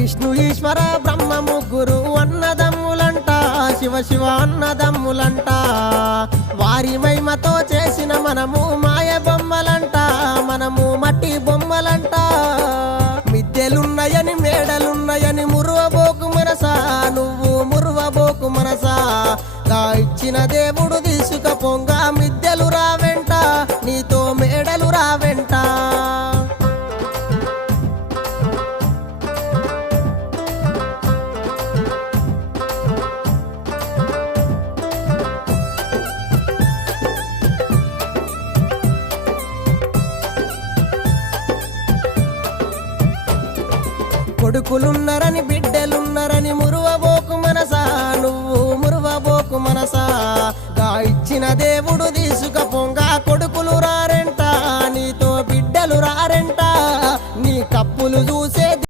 విష్ణు ఈశ్వర బ్రహ్మ ముగ్గురు అన్నదమ్ములంట, శివ శివ అన్నదమ్ములంట. వారి మహిమతో చేసిన మనము మాయ బొమ్మలంట, మనము మట్టి బొమ్మలంట. మిద్దెలున్నాయని మేడలున్నాయని మురువబోకు మనసా, నువ్వు మురువబోకు మనసా. గా ఇచ్చిన దేవుడు తీసుకపోంగా మిద్దెలు రావెంట, నీతో మేడలు రావెంట. కొడుకులున్నరని బిడ్డలున్నరని మురువబోకు మనసా, నువ్వు మురువబోకు మనసా. గా ఇచ్చిన దేవుడు